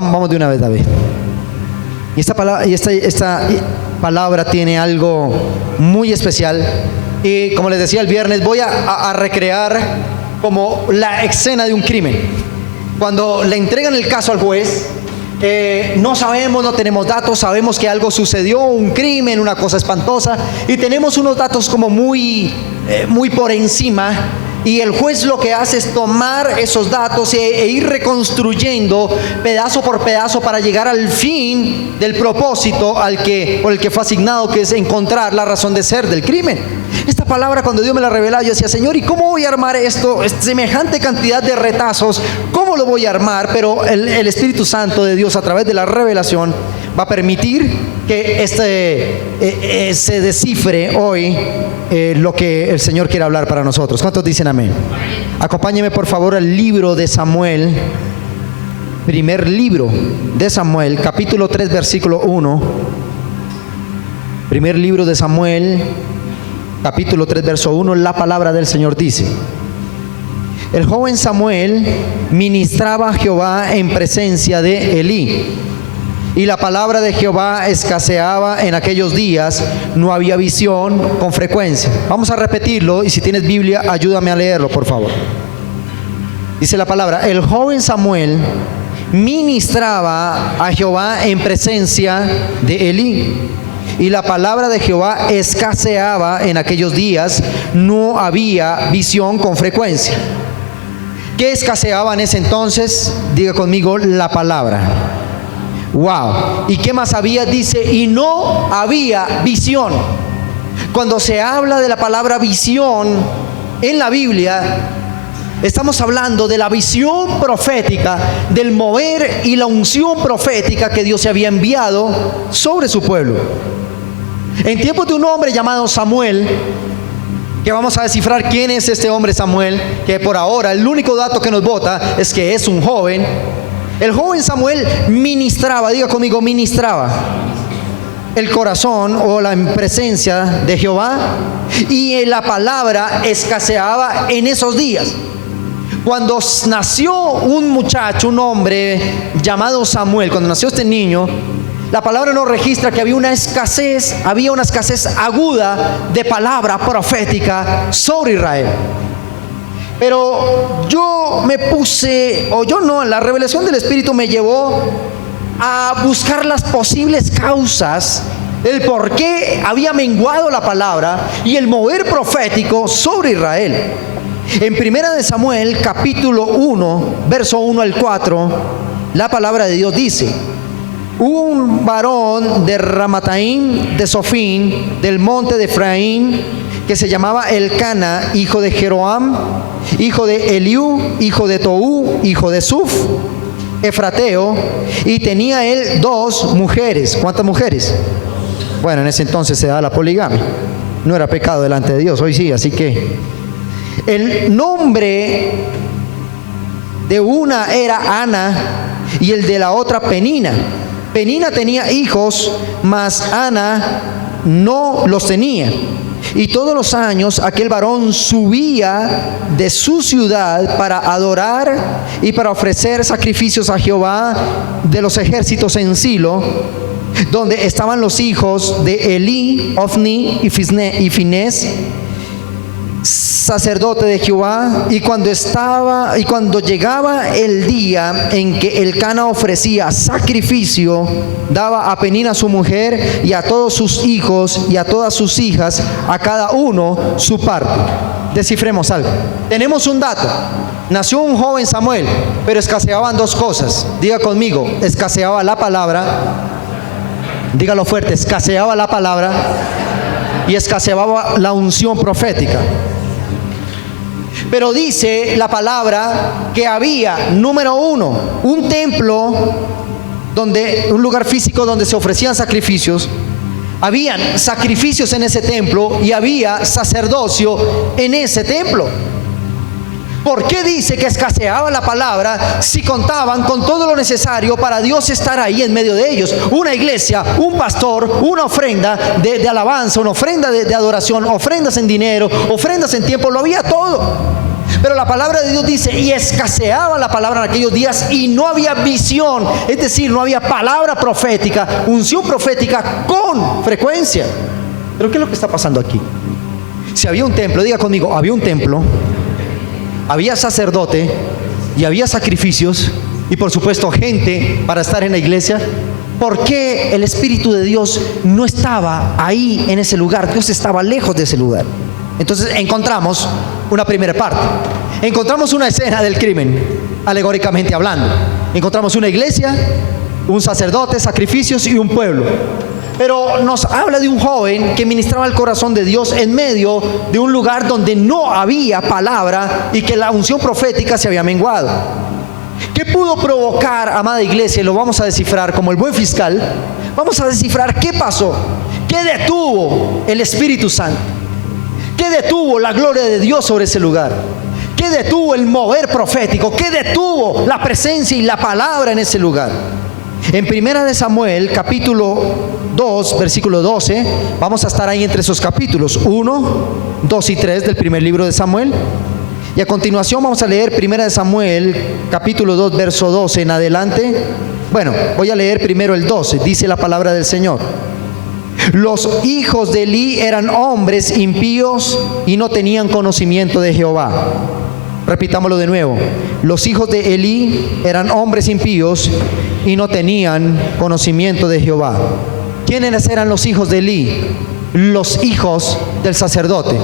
vamos de una vez, David. Y esta palabra tiene algo muy especial. Y como les decía el viernes, voy a recrear como la escena de un crimen. Cuando le entregan el caso al juez, no sabemos, no tenemos datos, sabemos que algo sucedió, un crimen, una cosa espantosa, y tenemos unos datos como muy por encima. Y el juez lo que hace es tomar esos datos e ir reconstruyendo pedazo por pedazo para llegar al fin del propósito por el que fue asignado, que es encontrar la razón de ser del crimen. Esta palabra, cuando Dios me la revelaba, yo decía: Señor, ¿y cómo voy a armar esto? Semejante cantidad de retazos, ¿cómo lo voy a armar? Pero el Espíritu Santo de Dios, a través de la revelación, va a permitir que se descifre hoy lo que el Señor quiere hablar para nosotros. ¿Cuántos dicen amén? Acompáñeme por favor al libro de Samuel, primer libro de Samuel, capítulo 3, versículo 1. Primer libro de Samuel, capítulo 3, verso 1, la palabra del Señor dice: el joven Samuel ministraba a Jehová en presencia de Elí, y la palabra de Jehová escaseaba en aquellos días, no había visión con frecuencia. Vamos a repetirlo, y si tienes Biblia, ayúdame a leerlo, por favor. Dice la palabra: el joven Samuel ministraba a Jehová en presencia de Elí, y la palabra de Jehová escaseaba en aquellos días, no había visión con frecuencia. ¿Qué escaseaba en ese entonces? Diga conmigo: la palabra. Wow. ¿Y qué más había? Dice: y no había visión. Cuando se habla de la palabra visión en la Biblia, estamos hablando de la visión profética, del mover y la unción profética que Dios se había enviado sobre su pueblo. En tiempos de un hombre llamado Samuel, que vamos a descifrar quién es este hombre Samuel, que por ahora el único dato que nos bota es que es un joven. El joven Samuel ministraba, diga conmigo, ministraba el corazón o la presencia de Jehová, y la palabra escaseaba en esos días. Cuando nació un muchacho, un hombre llamado Samuel, cuando nació este niño, la palabra nos registra que había una escasez aguda de palabra profética sobre Israel. Pero la revelación del Espíritu me llevó a buscar las posibles causas, el por qué había menguado la palabra y el mover profético sobre Israel. En primera de Samuel, capítulo 1, verso 1 al 4, la palabra de Dios dice: un varón de Ramataim de Sofín, del monte de Efraín, que se llamaba Elcana, hijo de Jeroam, hijo de Eliú, hijo de Toú, hijo de Suf, efrateo, y tenía él 2 mujeres. ¿Cuántas mujeres? Bueno, en ese entonces se da la poligamia, no era pecado delante de Dios, hoy sí, así que el nombre de una era Ana y el de la otra Penina. Penina tenía hijos, mas Ana no los tenía. Y todos los años aquel varón subía de su ciudad para adorar y para ofrecer sacrificios a Jehová de los ejércitos en Silo, donde estaban los hijos de Elí, Ofni y Finés, sacerdote de Jehová. Y cuando llegaba el día en que Elcana ofrecía sacrificio, daba a Penina su mujer y a todos sus hijos y a todas sus hijas, a cada uno su parte. Descifremos algo. Tenemos un dato: nació un joven Samuel, pero escaseaban 2 cosas. Diga conmigo: escaseaba la palabra. Dígalo fuerte: escaseaba la palabra y escaseaba la unción profética. Pero dice la palabra que había, número 1, un templo, un lugar físico donde se ofrecían sacrificios. Habían sacrificios en ese templo y había sacerdocio en ese templo. ¿Por qué dice que escaseaba la palabra si contaban con todo lo necesario para Dios estar ahí en medio de ellos? Una iglesia, un pastor, una ofrenda de alabanza, una ofrenda de adoración, ofrendas en dinero, ofrendas en tiempo, lo había todo. Pero la palabra de Dios dice, y escaseaba la palabra en aquellos días y no había visión, es decir, no había palabra profética, unción profética con frecuencia. Pero ¿qué es lo que está pasando aquí? Si había un templo, diga conmigo, había un templo, había sacerdote y había sacrificios y por supuesto gente para estar en la iglesia, ¿por qué el Espíritu de Dios no estaba ahí en ese lugar? Dios estaba lejos de ese lugar. Entonces encontramos una primera parte. Encontramos una escena del crimen, alegóricamente hablando. Encontramos una iglesia, un sacerdote, sacrificios y un pueblo. Pero nos habla de un joven que ministraba el corazón de Dios en medio de un lugar donde no había palabra y que la unción profética se había menguado. ¿Qué pudo provocar, amada iglesia? Y lo vamos a descifrar como el buen fiscal. Vamos a descifrar qué pasó, qué detuvo el Espíritu Santo, qué detuvo la gloria de Dios sobre ese lugar, qué detuvo el mover profético, qué detuvo la presencia y la palabra en ese lugar. En Primera de Samuel, capítulo 2, versículo 12, vamos a estar ahí entre esos capítulos 1, 2 y 3 del primer libro de Samuel. Y a continuación vamos a leer Primera de Samuel, capítulo 2, verso 12 en adelante. Bueno, voy a leer primero el 12, dice la palabra del Señor. Los hijos de Elí eran hombres impíos y no tenían conocimiento de Jehová. Repitámoslo de nuevo. Los hijos de Elí eran hombres impíos y no tenían conocimiento de Jehová. ¿Quiénes eran los hijos de Elí? Los hijos del sacerdote,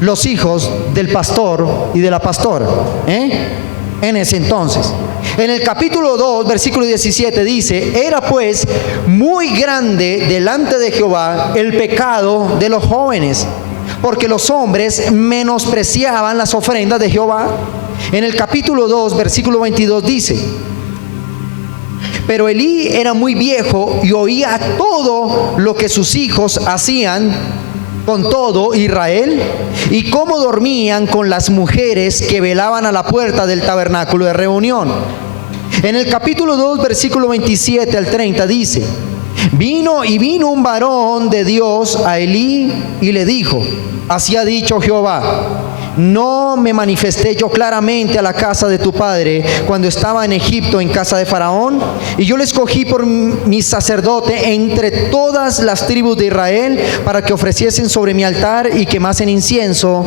los hijos del pastor y de la pastora, en ese entonces. En el capítulo 2, versículo 17 dice: era pues muy grande delante de Jehová el pecado de los jóvenes, porque los hombres menospreciaban las ofrendas de Jehová. En el capítulo 2, versículo 22 dice: pero Elí era muy viejo y oía todo lo que sus hijos hacían con todo Israel, y cómo dormían con las mujeres que velaban a la puerta del tabernáculo de reunión. En el capítulo 2, versículo 27 al 30 dice: vino un varón de Dios a Elí y le dijo: así ha dicho Jehová, no me manifesté yo claramente a la casa de tu padre cuando estaba en Egipto en casa de Faraón, y yo le escogí por mi sacerdote entre todas las tribus de Israel para que ofreciesen sobre mi altar y quemasen incienso,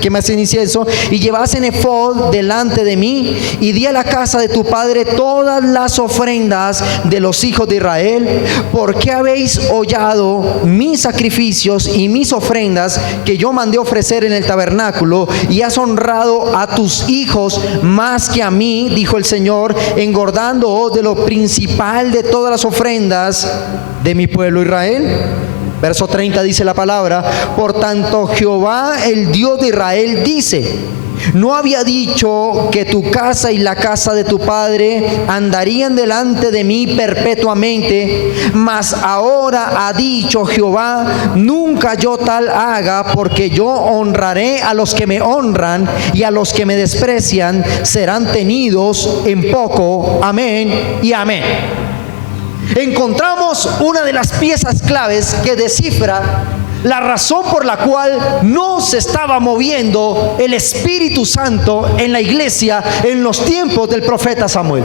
quemasen incienso y llevasen efod delante de mí, y di a la casa de tu padre todas las ofrendas de los hijos de Israel. ¿Por qué habéis hollado mis sacrificios y mis ofrendas que yo mandé ofrecer en el tabernáculo, y has honrado a tus hijos más que a mí, dijo el Señor, engordándoos de lo principal de todas las ofrendas de mi pueblo Israel? Verso 30 dice la palabra: por tanto Jehová, el Dios de Israel, dice: ¿no había dicho que tu casa y la casa de tu padre andarían delante de mí perpetuamente? Mas ahora ha dicho Jehová: nunca yo tal haga, porque yo honraré a los que me honran, y a los que me desprecian serán tenidos en poco. Amén y amén. Encontramos una de las piezas claves que descifra la razón por la cual no se estaba moviendo el Espíritu Santo en la iglesia en los tiempos del profeta Samuel.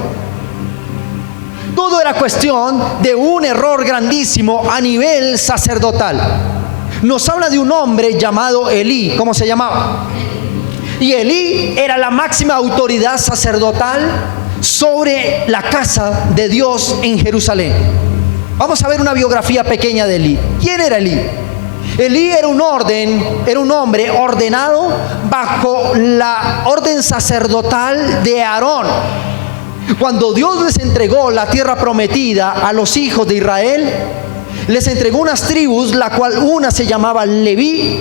Todo era cuestión de un error grandísimo a nivel sacerdotal. Nos habla de un hombre llamado Elí. ¿Cómo se llamaba? Y Elí era la máxima autoridad sacerdotal sobre la casa de Dios en Jerusalén. Vamos a ver una biografía pequeña de Elí. ¿Quién era Elí? Elí era un hombre ordenado bajo la orden sacerdotal de Aarón. Cuando Dios les entregó la tierra prometida a los hijos de Israel, les entregó unas tribus, la cual una se llamaba Leví,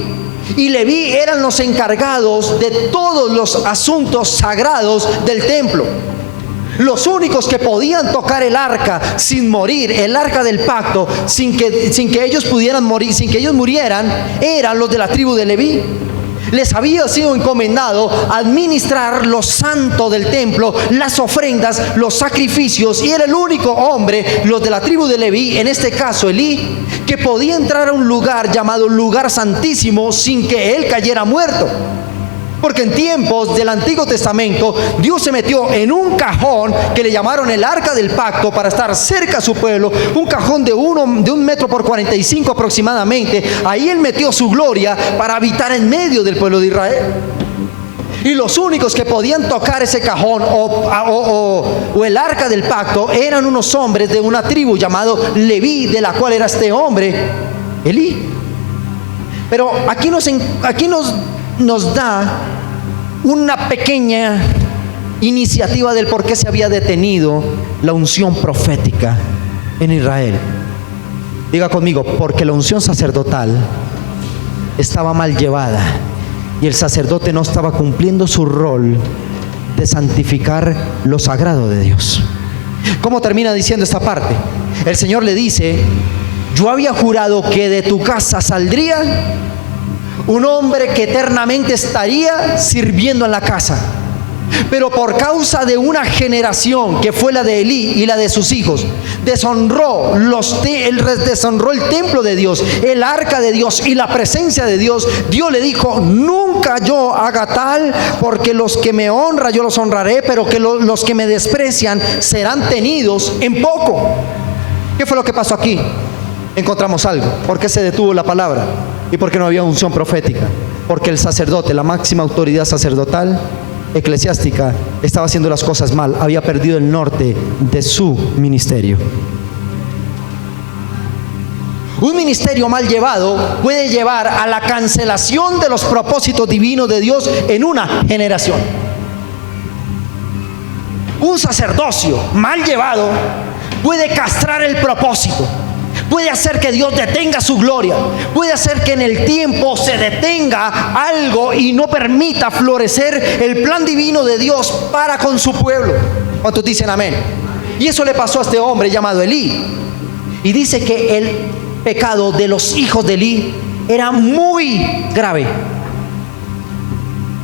y Leví eran los encargados de todos los asuntos sagrados del templo. Los únicos que podían tocar el arca sin morir, el arca del pacto, sin que ellos pudieran morir, sin que ellos murieran, eran los de la tribu de Leví. Les había sido encomendado administrar lo santo del templo, las ofrendas, los sacrificios, y era el único hombre, los de la tribu de Leví, en este caso Elí, que podía entrar a un lugar llamado lugar santísimo sin que él cayera muerto. Porque en tiempos del Antiguo Testamento, Dios se metió en un cajón que le llamaron el Arca del Pacto para estar cerca a su pueblo, un cajón de 1 metro por 45 aproximadamente. Ahí Él metió su gloria para habitar en medio del pueblo de Israel. Y los únicos que podían tocar ese cajón o el Arca del Pacto eran unos hombres de una tribu llamado Leví, de la cual era este hombre, Elí. Pero aquí nos da una pequeña iniciativa del por qué se había detenido la unción profética en Israel. Diga conmigo, porque la unción sacerdotal estaba mal llevada y el sacerdote no estaba cumpliendo su rol de santificar lo sagrado de Dios. ¿Cómo termina diciendo esta parte? El Señor le dice: yo había jurado que de tu casa saldría un hombre que eternamente estaría sirviendo en la casa. Pero por causa de una generación que fue la de Elí y la de sus hijos, deshonró el templo de Dios, el arca de Dios y la presencia de Dios. Dios le dijo: nunca yo haga tal, porque los que me honran yo los honraré, pero que los que me desprecian serán tenidos en poco. ¿Qué fue lo que pasó aquí? Encontramos algo. ¿Por qué se detuvo la palabra? ¿Y por qué no había unción profética? Porque el sacerdote, la máxima autoridad sacerdotal, eclesiástica, estaba haciendo las cosas mal. Había perdido el norte de su ministerio. Un ministerio mal llevado puede llevar a la cancelación de los propósitos divinos de Dios en una generación. Un sacerdocio mal llevado puede castrar el propósito, puede hacer que Dios detenga su gloria, puede hacer que en el tiempo se detenga algo y no permita florecer el plan divino de Dios para con su pueblo. ¿Cuántos dicen amén? Y eso le pasó a este hombre llamado Elí. Y dice que el pecado de los hijos de Elí era muy grave.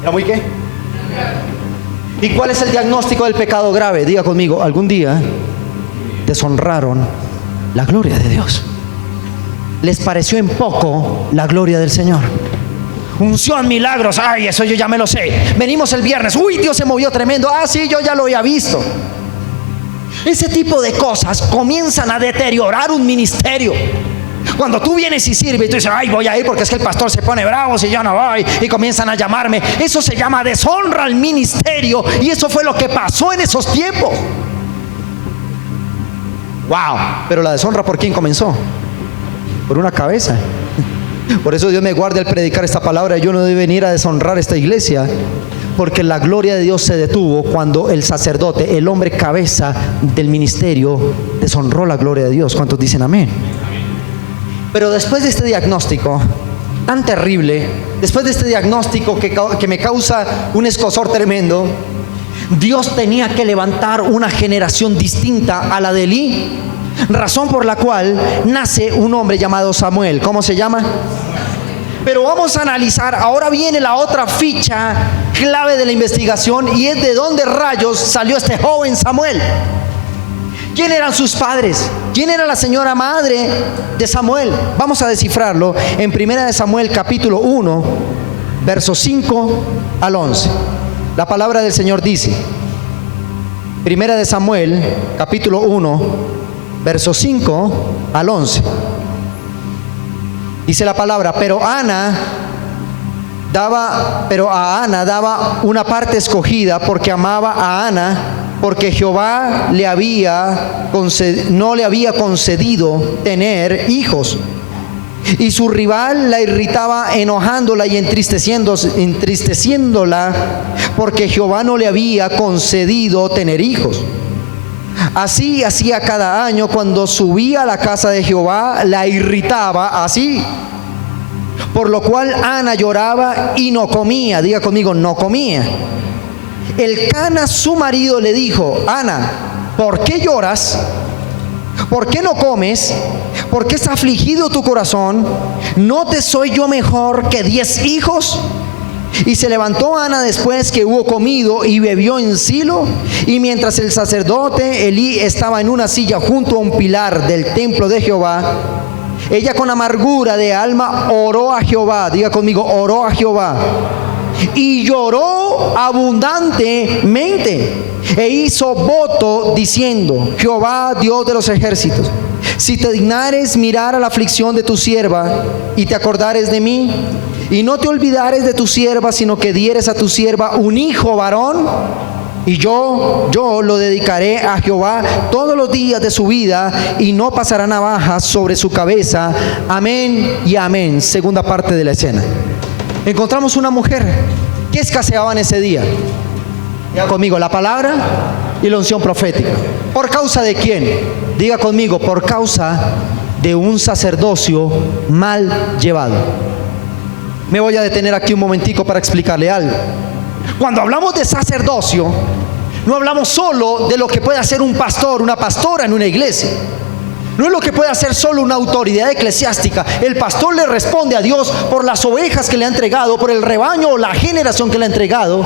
¿Era muy qué? ¿Y cuál es el diagnóstico del pecado grave? Diga conmigo: algún día deshonraron la gloria de Dios. Les pareció en poco la gloria del Señor. Unción, milagros, ay, eso yo ya me lo sé. Venimos el viernes, uy, Dios se movió tremendo. Ah, sí, yo ya lo había visto. Ese tipo de cosas comienzan a deteriorar un ministerio. Cuando tú vienes y sirves y tú dices: ay, voy a ir porque es que el pastor se pone bravo si yo no voy, y comienzan a llamarme. Eso se llama deshonra al ministerio, y eso fue lo que pasó en esos tiempos. Wow, pero la deshonra, ¿por quién comenzó? Por una cabeza. Por eso Dios me guarde al predicar esta palabra. Yo no debo venir a deshonrar esta iglesia, porque la gloria de Dios se detuvo cuando el sacerdote, el hombre cabeza del ministerio, deshonró la gloria de Dios. ¿Cuántos dicen amén? Pero después de este diagnóstico tan terrible, después de este diagnóstico que me causa un escozor tremendo, Dios tenía que levantar una generación distinta a la de Elí, razón por la cual nace un hombre llamado Samuel. ¿Cómo se llama? Pero vamos a analizar, ahora viene la otra ficha clave de la investigación, y es de dónde rayos salió este joven Samuel. ¿Quién eran sus padres? ¿Quién era la señora madre de Samuel? Vamos a descifrarlo en 1 Samuel capítulo 1, versos 5 al 11. La palabra del Señor dice, 1 Samuel capítulo 1, versos 5 al 11. Dice la palabra: pero a Ana daba una parte escogida, porque amaba a Ana, porque Jehová no le había concedido tener hijos. Y su rival la irritaba, enojándola y entristeciéndola, porque Jehová no le había concedido tener hijos. Así hacía cada año. Cuando subía a la casa de Jehová, la irritaba así, por lo cual Ana lloraba y no comía. Diga conmigo: no comía. Elcana, su marido, le dijo: Ana, ¿por qué lloras? ¿Por qué no comes? ¿Por qué está afligido tu corazón? ¿No te soy yo mejor que 10 hijos? Y se levantó Ana después que hubo comido y bebió en Silo. Y mientras el sacerdote Elí estaba en una silla junto a un pilar del templo de Jehová, ella con amargura de alma oró a Jehová. Diga conmigo: oró a Jehová. y lloró abundantemente e hizo voto diciendo: Jehová, Dios de los ejércitos, si te dignares mirar a la aflicción de tu sierva y te acordares de mí, y no te olvidares de tu sierva, sino que dieres a tu sierva un hijo varón, y yo lo dedicaré a Jehová todos los días de su vida, y no pasará navaja sobre su cabeza. Amén y amén. Segunda parte de la escena. Encontramos una mujer que escaseaba en ese día. Diga conmigo, la palabra y la unción profética. ¿Por causa de quién? Diga conmigo, por causa de un sacerdocio mal llevado. Me voy a detener aquí un momentico para explicarle algo. Cuando hablamos de sacerdocio, no hablamos solo de lo que puede hacer un pastor, una pastora en una iglesia. No es lo que puede hacer solo una autoridad eclesiástica. El pastor le responde a Dios por las ovejas que le ha entregado, por el rebaño o la generación que le ha entregado.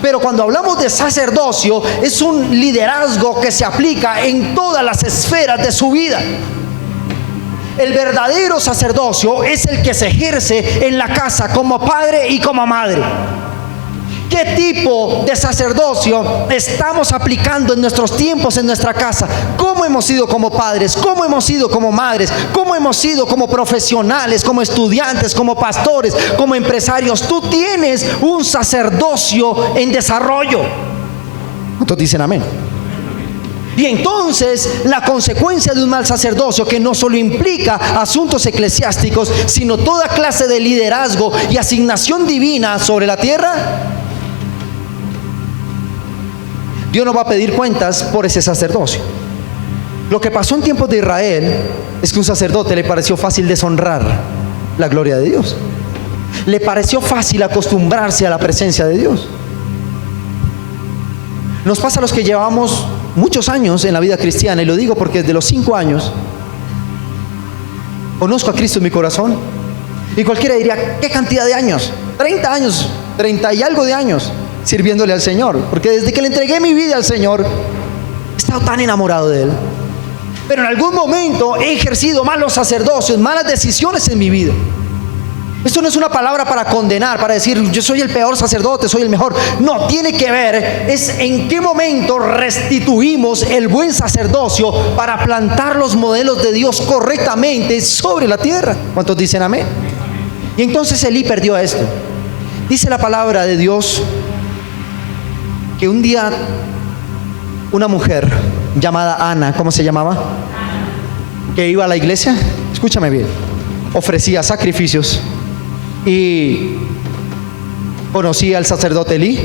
Pero cuando hablamos de sacerdocio, es un liderazgo que se aplica en todas las esferas de su vida. El verdadero sacerdocio es el que se ejerce en la casa como padre y como madre. ¿Qué tipo de sacerdocio estamos aplicando en nuestros tiempos, en nuestra casa? ¿Cómo hemos sido como padres? ¿Cómo hemos sido como madres? ¿Cómo hemos sido como profesionales, como estudiantes, como pastores, como empresarios? Tú tienes un sacerdocio en desarrollo. ¿Cuántos dicen amén? Y entonces la consecuencia de un mal sacerdocio, que no solo implica asuntos eclesiásticos, sino toda clase de liderazgo y asignación divina sobre la tierra, Dios no va a pedir cuentas por ese sacerdocio. Lo que pasó en tiempos de Israel es que a un sacerdote le pareció fácil deshonrar la gloria de Dios. Le pareció fácil acostumbrarse a la presencia de Dios. Nos pasa a los que llevamos muchos años en la vida cristiana, y lo digo porque desde los 5 años conozco a Cristo en mi corazón. Y cualquiera diría, ¿qué cantidad de años? 30 años, 30 y algo de años sirviéndole al Señor, porque desde que le entregué mi vida al Señor he estado tan enamorado de Él. Pero en algún momento he ejercido malos sacerdocios, malas decisiones en mi vida. Esto no es una palabra para condenar, para decir yo soy el peor sacerdote, soy el mejor. No, tiene que ver es en qué momento restituimos el buen sacerdocio para plantar los modelos de Dios correctamente sobre la tierra. ¿Cuántos dicen amén? Y entonces Elí perdió esto. Dice la palabra de Dios que un día una mujer llamada Ana, ¿cómo se llamaba? Que iba a la iglesia, escúchame bien, ofrecía sacrificios y conocía al sacerdote Elí.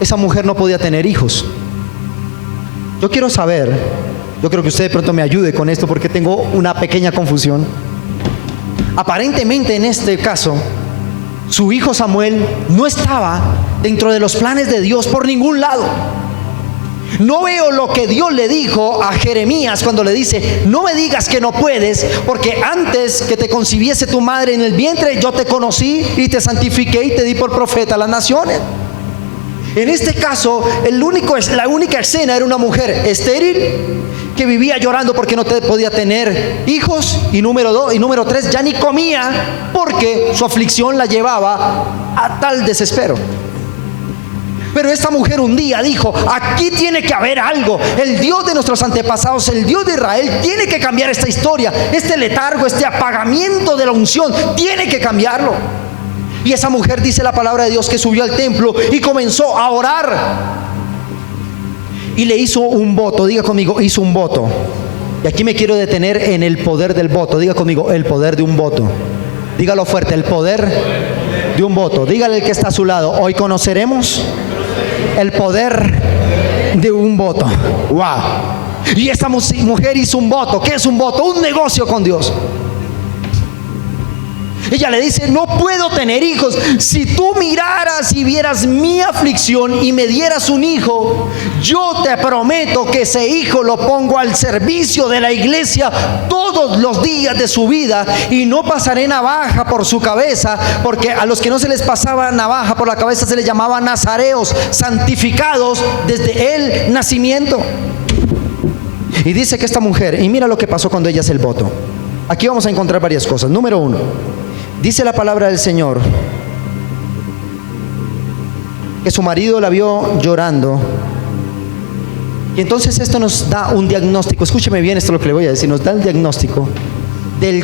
Esa mujer no podía tener hijos. Yo quiero saber, yo creo que usted de pronto me ayude con esto porque tengo una pequeña confusión. Aparentemente en este caso su hijo Samuel no estaba dentro de los planes de Dios por ningún lado. No veo lo que Dios le dijo a Jeremías cuando le dice: no me digas que no puedes, porque antes que te concibiese tu madre en el vientre, yo te conocí y te santifiqué y te di por profeta a las naciones. En este caso, la única escena era una mujer estéril que vivía llorando porque no podía tener hijos, y número 3, ya ni comía porque su aflicción la llevaba a tal desespero. Pero esta mujer un día dijo: aquí tiene que haber algo. El Dios de nuestros antepasados, el Dios de Israel, tiene que cambiar esta historia. Este letargo, este apagamiento de la unción, tiene que cambiarlo. Y esa mujer, dice la palabra de Dios, que subió al templo y comenzó a orar. Y le hizo un voto. Diga conmigo, hizo un voto. Y aquí me quiero detener en el poder del voto. Diga conmigo, el poder de un voto. Dígalo fuerte, el poder de un voto. Dígale al que está a su lado: hoy conoceremos el poder de un voto. Wow. Y esta mujer hizo un voto. ¿Qué es un voto? Un negocio con Dios. Ella le dice: no puedo tener hijos. Si tú miraras y vieras mi aflicción y me dieras un hijo, yo te prometo que ese hijo lo pongo al servicio de la iglesia todos los días de su vida, y no pasaré navaja por su cabeza, porque a los que no se les pasaba navaja por la cabeza se les llamaba nazareos, santificados desde el nacimiento. Y dice que esta mujer, y mira lo que pasó cuando ella hace el voto. Aquí vamos a encontrar varias cosas. Número 1, dice la palabra del Señor que su marido la vio llorando. Y entonces esto nos da un diagnóstico, escúcheme bien esto es lo que le voy a decir, nos da el diagnóstico del